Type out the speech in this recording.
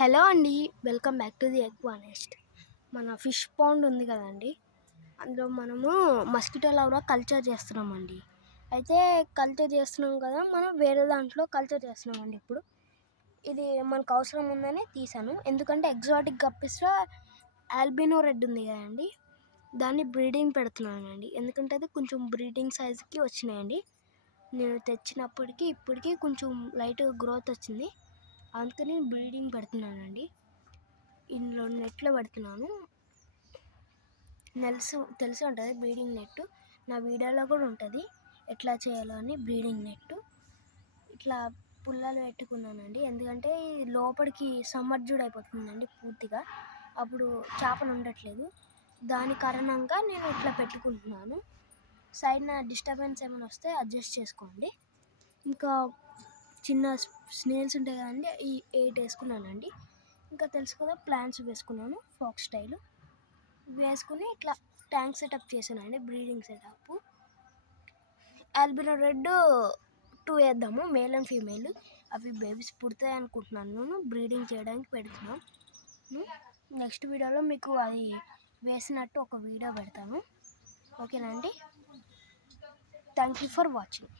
Hello అండి, welcome back to the Aqua Nest. మన fish pond ఉంది కదండి, అందులో మనము మస్కిటో లవరా కల్చర్ చేస్తున్నామండి. అయితే కల్చర్ చేస్తున్నాం కదా, మనం వేరే దాంట్లో కల్చర్ చేస్తున్నామండి. ఇప్పుడు ఇది మనకు అవసరం ఉందని తీసాను, ఎందుకంటే ఎగ్జాటిక్ గప్పిస్లో ఆల్బినో రెడ్ ఉంది కదండి, దాన్ని బ్రీడింగ్ పెడుతున్నానండి. ఎందుకంటే అది కొంచెం బ్రీడింగ్ సైజ్కి వచ్చినాయండి. నేను తెచ్చినప్పటికీ ఇప్పటికీ కొంచెం లైట్ గ్రోత్ వచ్చింది, అందుకని బ్రీడింగ్ పెడుతున్నానండి. ఇందులో నెట్లో పెడుతున్నాను. తెలిసి ఉంటుంది బ్రీడింగ్ నెట్, నా వీడియోలో కూడా ఉంటుంది ఎట్లా చేయాలో అని. బ్రీడింగ్ నెట్ ఇట్లా పుల్లలు పెట్టుకున్నానండి, ఎందుకంటే లోపలికి సమ్మర్జుడ్ అయిపోతుందండి పూర్తిగా, అప్పుడు చేపలు ఉండట్లేదు. దాని కారణంగా నేను ఇట్లా పెట్టుకుంటున్నాను. సైడ్న డిస్టర్బెన్స్ ఏమైనా వస్తే అడ్జస్ట్ చేసుకోండి. ఇంకా చిన్న స్నేల్స్ ఉంటాయి కదండి, ఈ 8 వేసుకున్నానండి. ఇంకా తెలుసు కదా, ప్లాంట్స్ వేసుకున్నాను ఫాక్స్ స్టైల్ వేసుకుని ఇట్లా ట్యాంక్ సెటప్ చేశానండి, బ్రీడింగ్ సెటప్. ఆల్బినో రెడ్ 2 వేద్దాము, మేల్ అండ్ ఫీమేల్. అవి బేబీస్ పుడతాయి అనుకుంటున్నాను, నేను బ్రీడింగ్ చేయడానికి పెడుతున్నాను. నెక్స్ట్ వీడియోలో మీకు అది వేసినట్టు ఒక వీడియో పెడతాను, ఓకేనా అండి. Thank you for watching.